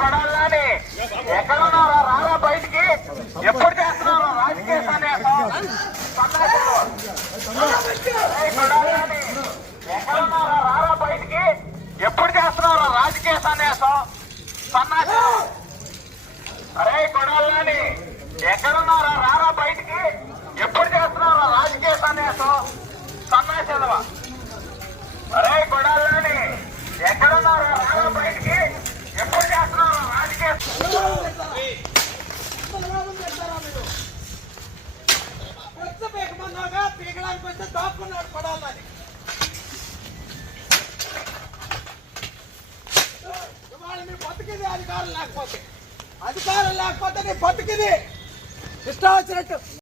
కొడాలని ఎక్కడున్నారో రారా బయటికి. ఎప్పుడు చేస్తున్నారో రాజకీయ కొడాలని ఎక్కడున్నారో రారా బయటికి. ఎప్పుడు చేస్తున్నారో రాజకీయ సన్యాసం సన్నాసం. అరే కొడాలని ఎక్కడున్నారో రారా బయటికి. ఎప్పుడు చేస్తున్నారో రాజకీయ సన్యాసం సన్నాసేదవా. అరే కొడాలని ఎక్కడున్నారో రారా బయటికి. ఎప్పుడు చేస్తున్నారో రాజకీయ పీకడానికి వస్తే దాక్కున్నాడు కొడాలని. ఇవాళ నీ బతికిది అధికారం లేకపోతే నీ బతికిది ఇష్టం వచ్చినట్టు.